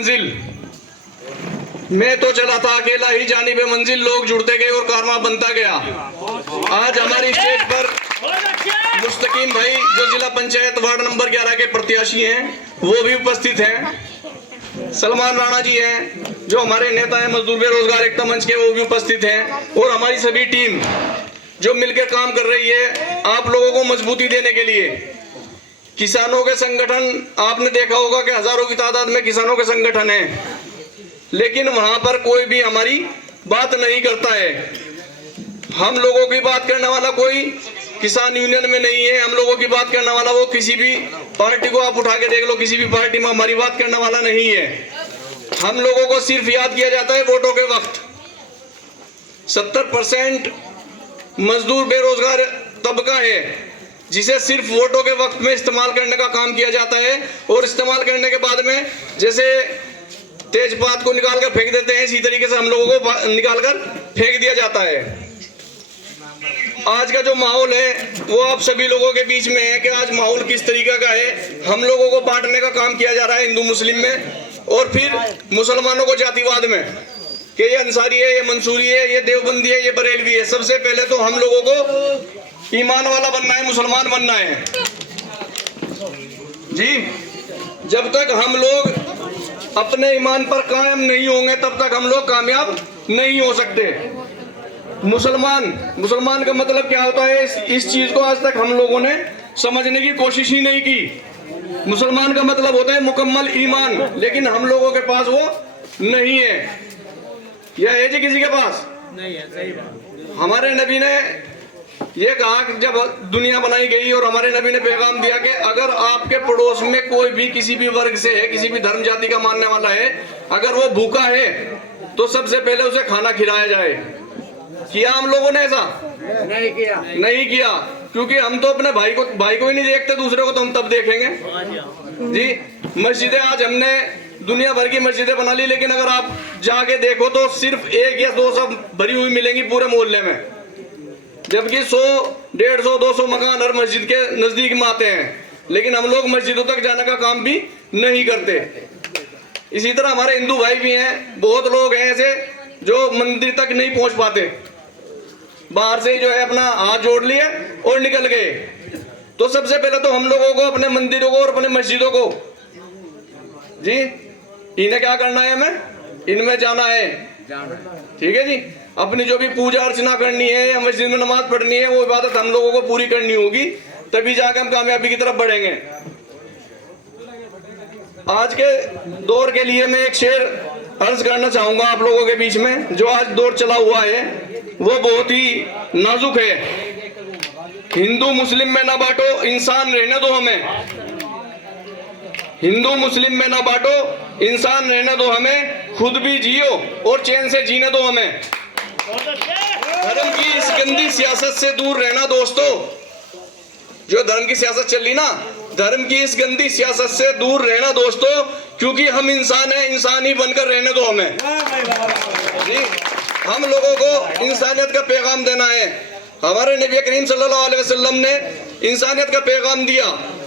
मंजिल। मैं तो चला था अकेला ही जानिबे मंजिल, लोग जुड़ते गए और कारवां बनता गया। आज हमारी स्टेज पर मुस्तकीम भाई जो जिला पंचायत वार्ड नंबर 11 के प्रत्याशी हैं वो भी उपस्थित हैं। सलमान राणा जी हैं जो हमारे नेता हैं मजदूर बेरोजगार एकता मंच के, वो भी उपस्थित हैं। और हमारी सभी टीम जो मिलकर काम कर रही है आप लोगों को मजबूती देने के लिए। किसानों के संगठन आपने देखा होगा कि हजारों की तादाद में किसानों के संगठन हैं, लेकिन वहां पर कोई भी हमारी बात नहीं करता है। हम लोगों की बात करने वाला कोई किसान यूनियन में नहीं है। हम लोगों की बात करने वाला वो किसी भी पार्टी को आप उठा के देख लो, किसी भी पार्टी में हमारी बात करने वाला नहीं है। हम लोगों को सिर्फ याद किया जाता है वोटों के वक्त। 70% मजदूर बेरोजगार तबका है जिसे सिर्फ वोटों के वक्त में इस्तेमाल करने का काम किया जाता है, और इस्तेमाल करने के बाद में जैसे तेजपात को निकाल कर फेंक देते हैं, इसी तरीके से हम लोगों को निकाल कर फेंक दिया जाता है। आज का जो माहौल है वो आप सभी लोगों के बीच में है कि आज माहौल किस तरीके का है। हम लोगों को बांटने का काम किया जा रहा है हिंदू मुस्लिम में, और फिर मुसलमानों को जातिवाद में कि ये अंसारी है, ये मंसूरी है, ये देवबंदी है, ये बरेलवी है। सबसे पहले तो हम लोगों को ईमान वाला बनना है, मुसलमान बनना है जी। जब तक हम लोग अपने ईमान पर कायम नहीं होंगे तब तक हम लोग कामयाब नहीं हो सकते। मुसलमान का मतलब क्या होता है, इस चीज को आज तक हम लोगों ने समझने की कोशिश ही नहीं की। मुसलमान का मतलब होता है मुकम्मल ईमान, लेकिन हम लोगों के पास वो नहीं है। यह है जी किसी के पास नहीं है। सही बात। हमारे नबी ने ये कहा कि जब दुनिया बनाई गई और हमारे नबी ने पैगाम दिया कि अगर आपके पड़ोस में कोई भी किसी भी वर्ग से है, किसी भी धर्म जाति का मानने वाला है, अगर वो भूखा है तो सबसे पहले उसे खाना खिलाया जाए। किया हम लोगों ने ऐसा? नहीं किया, क्योंकि हम तो अपने भाई को ही नहीं देखते, दूसरे को तो हम तब देखेंगे जी। मस्जिदें आज हमने दुनिया भर की मस्जिदें बना ली, लेकिन अगर आप जाके देखो तो सिर्फ 1 या 2 सब भरी हुई मिलेंगी पूरे मोहल्ले में, जबकि 100, 150, 200 मकान हर मस्जिद के नजदीक में आते हैं। लेकिन हम लोग मस्जिदों तक जाने का काम भी नहीं करते। इसी तरह हमारे हिंदू भाई भी हैं, बहुत लोग हैं ऐसे जो मंदिर तक नहीं पहुंच पाते, बाहर से जो है अपना हाथ जोड़ लिए और निकल गए। तो सबसे पहले तो हम लोगों को अपने मंदिरों को और अपने मस्जिदों को जी, इन्हें क्या करना है, हमें इनमें जाना है, ठीक है जी। अपनी जो भी पूजा अर्चना करनी है या मस्जिद में नमाज पढ़नी है वो इबादत हम लोगों को पूरी करनी होगी, तभी जाकर हम कामयाबी की तरफ बढ़ेंगे। आज के दौर के लिए मैं एक शेर अर्ज करना चाहूंगा आप लोगों के बीच में। जो आज दौर चला हुआ है वो बहुत ही नाजुक है। हिंदू मुस्लिम में ना बांटो, इंसान रहने दो हमें। हिंदू मुस्लिम में ना बांटो, इंसान रहने दो हमें। खुद भी जियो और चैन से जीने दो हमें। धर्म की इस गंदी सियासत से दूर रहना दोस्तों। जो धर्म की सियासत चल रही ना, धर्म की इस गंदी सियासत से दूर रहना दोस्तों, क्योंकि हम इंसान हैं, इंसान ही बनकर रहने दो हमें जी। हम लोगों को इंसानियत का पैगाम देना है। हमारे नबी करीम सल्लल्लाहु अलैहि वसल्लम ने इंसानियत का पैगाम दिया।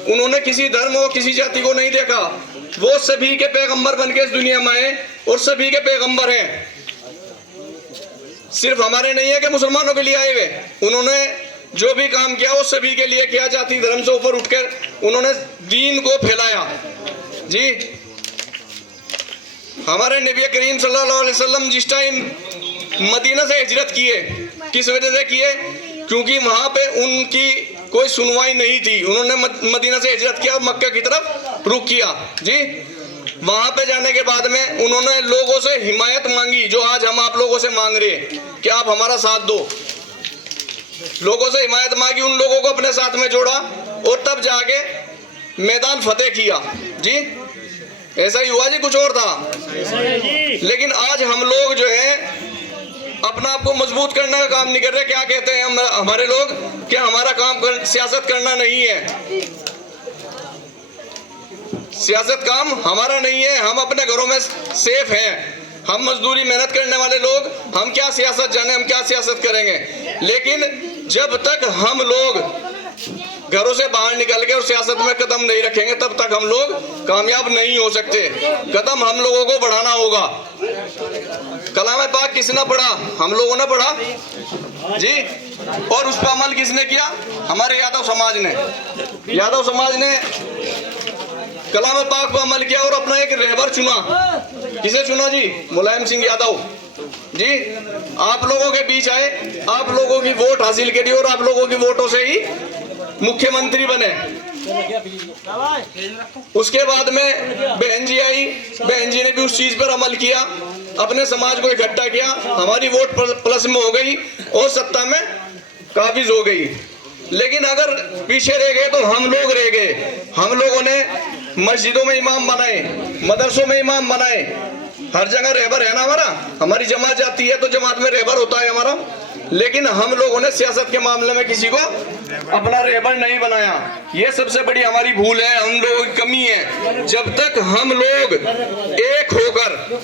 उन्होंने किसी धर्म और किसी जाति को नहीं देखा। वो सभी के पैगंबर बनके इस दुनिया में आए और सभी के पैगंबर हैं। सिर्फ हमारे नहीं है कि मुसलमानों के लिए आए हुए। उन्होंने जो भी काम किया वो सभी के लिए किया। जाति धर्म से ऊपर उठकर उन्होंने दीन को फैलाया जी। हमारे नबी करीम सल्लल्लाहु अलैहि वसल्लम जिस टाइम मदीना से हिजरत किए, किस वजह से किए? क्योंकि वहां पे उनकी कोई सुनवाई नहीं थी। उन्होंने मदीना से हिजरत किया और मक्का की तरफ रुख किया जी। वहां पे जाने के बाद में उन्होंने लोगों से हिमायत मांगी, जो आज हम आप लोगों से मांग रहे हैं कि आप हमारा साथ दो। लोगों से हिमायत मांगी, उन लोगों को अपने साथ में जोड़ा और तब जाके मैदान फतेह किया जी। ऐसा ही हुआ जी, कुछ और था। लेकिन आज हम लोग जो है अपना आप को मजबूत करने का काम नहीं कर रहे। क्या कहते हैं हमारे लोग कि हमारा काम सियासत करना नहीं है। सियासत काम हमारा नहीं है। हम अपने घरों में सेफ हैं। हम मजदूरी मेहनत करने वाले लोग, हम क्या सियासत जाने, हम क्या सियासत करेंगे। लेकिन जब तक हम लोग घरों से बाहर निकल के और सियासत में कदम नहीं रखेंगे तब तक हम लोग कामयाब नहीं हो सकते। कदम हम लोगों को बढ़ाना होगा। कलाम पाक किसने पढ़ा? हम लोगों ने पढ़ा जी। और उस पर अमल किसने किया? हमारे यादव समाज ने। यादव समाज ने कलाम पाक पर अमल किया और अपना एक रहबर चुना। किसे चुना जी? मुलायम सिंह यादव जी। आप लोगों के बीच आए, आप लोगों की वोट हासिल करी और आप लोगों की वोटों से ही मुख्यमंत्री बने। उसके बाद में बहन जी आई, बहन जी ने भी उस चीज पर अमल किया, अपने समाज को इकट्ठा किया, हमारी वोट प्लस में हो गई और सत्ता में काबिज हो गई। लेकिन अगर पीछे रह गए तो हम लोग रह गए। हम लोगों ने मस्जिदों में इमाम बनाए, मदरसों में इमाम बनाए, हर जगह रहबर है ना हमारा। हमारी जमात जाती है तो जमात में रहबर होता है हमारा। लेकिन हम लोगों ने सियासत के मामले में किसी को अपना रहबर नहीं बनाया। ये सबसे बड़ी हमारी भूल है, हम लोगों की कमी है। जब तक हम लोग एक होकर,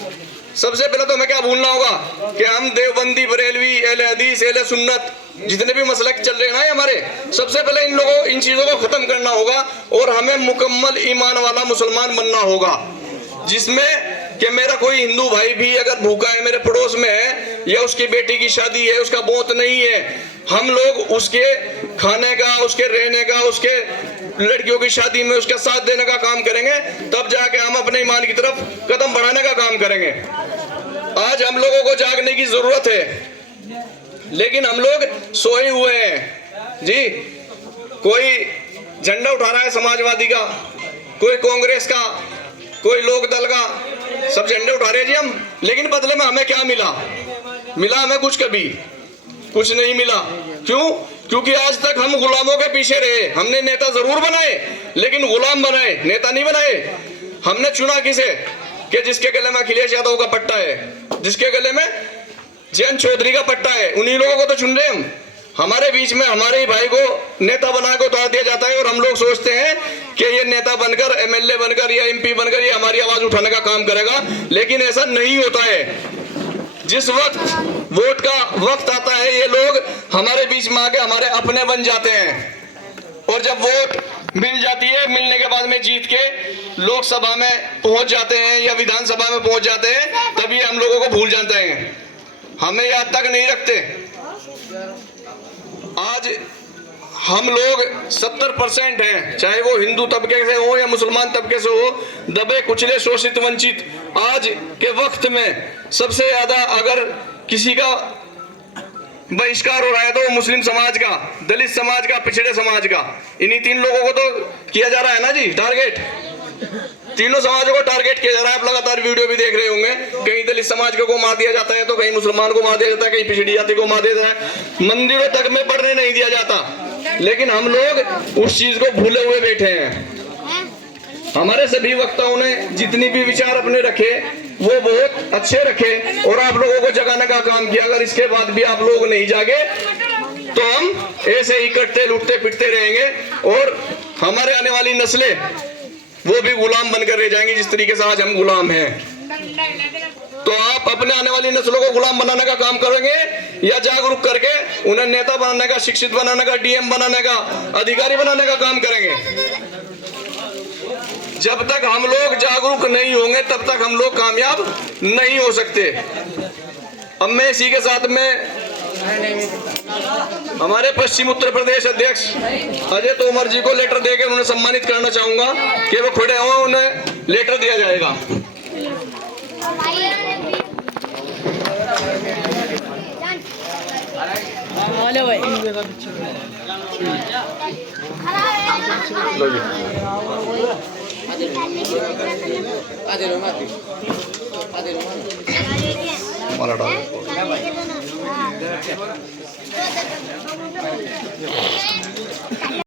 सबसे पहले तो हमें क्या भूलना होगा कि हम देवबंदी, बरेलवी, अहले हदीस, अहले सुन्नत, जितने भी मसलक चल रहे हैं हमारे, सबसे पहले इन चीजों को खत्म करना होगा और हमें मुकम्मल ईमान वाला मुसलमान बनना होगा, जिसमें कि मेरा कोई हिंदू भाई भी अगर भूखा है, मेरे पड़ोस में है, या उसकी बेटी की शादी है, उसका मौत नहीं है, हम लोग उसके खाने का, उसके रहने का, उसके लड़कियों की शादी में उसका साथ देने का काम करेंगे, तब जाके हम अपने ईमान की तरफ कदम बढ़ाने का काम करेंगे। आज हम लोगों को जागने की जरूरत है, लेकिन हम लोग सोए हुए हैं जी। कोई झंडा उठा रहा है समाजवादी का, कोई कांग्रेस का, कोई लोक दल का, सब झंडे उठा रहे हैं जी हम। लेकिन बदले में हमें क्या मिला? मिला हमें कुछ? कभी कुछ नहीं मिला। क्यों? क्योंकि आज तक हम गुलामों के पीछे रहे। हमने नेता जरूर बनाए लेकिन गुलाम बनाए, नेता नहीं बनाए। हमने चुना किसे? कि जिसके गले में अखिलेश यादव का पट्टा है, जिसके गले में जयंत चौधरी का पट्टा है, उन्हीं लोगों को तो चुन रहे हम। हमारे बीच में हमारे ही भाई को नेता बना के उतार दिया जाता है और हम लोग सोचते हैं कि ये नेता बनकर, एमएलए बनकर या एमपी बनकर ये हमारी आवाज उठाने का काम करेगा। लेकिन ऐसा नहीं होता है। जिस वक्त वोट का वक्त आता है, ये लोग हमारे बीच में आके हमारे अपने बन जाते हैं और जब वोट मिल जाती है, मिलने के बाद में जीत के लोकसभा में पहुंच जाते हैं या विधानसभा में पहुंच जाते हैं, तभी हम लोगों को भूल जाते हैं, हमें याद तक नहीं रखते। आज हम लोग 70% हैं, चाहे वो हिंदू तबके से हो या मुसलमान तबके से हो, दबे कुचले, शोषित, वंचित। आज के वक्त में सबसे ज्यादा अगर किसी का बहिष्कार हो रहा है तो वो मुस्लिम समाज का, दलित समाज का, पिछड़े समाज का, इन्हीं 3 लोगों को तो किया जा रहा है ना जी टारगेट। तीनों समाजों को टारगेट किया जा रहा है। आप लगातार वीडियो भी देख रहे होंगे, कहीं दलित समाज को मार दिया जाता है तो कहीं मुसलमान को मार दिया जाता है, कहीं पिछड़ी जाति को मार दिया जाता है, मंदिरों तक में पढ़ने नहीं दिया जाता। लेकिन हम लोग उस चीज को भूले हुए बैठे हैं। हमारे सभी वक्ताओं ने जितनी भी विचार अपने रखे वो बहुत अच्छे रखे और आप लोगों को जगाने का काम किया। अगर इसके बाद भी आप लोग नहीं जागे तो हम ऐसे ही कटते लुटते पिटते रहेंगे और हमारे आने वाली नस्लें वो भी गुलाम बनकर रह जाएंगी, जिस तरीके से आज हम गुलाम हैं। तो आप अपने आने वाली नस्लों को गुलाम बनाने का काम करेंगे या जागरूक करके उन्हें नेता बनाने का, शिक्षित बनाने का, डीएम बनाने का, अधिकारी बनाने का काम करेंगे? जब तक हम लोग जागरूक नहीं होंगे तब तक हम लोग कामयाब नहीं हो सकते। अब मैं इसी के साथ में हमारे पश्चिम उत्तर प्रदेश अध्यक्ष अजय तोमर जी को लेटर देकर उन्हें सम्मानित करना चाहूंगा कि वो खड़े हों, उन्हें लेटर दिया जाएगा।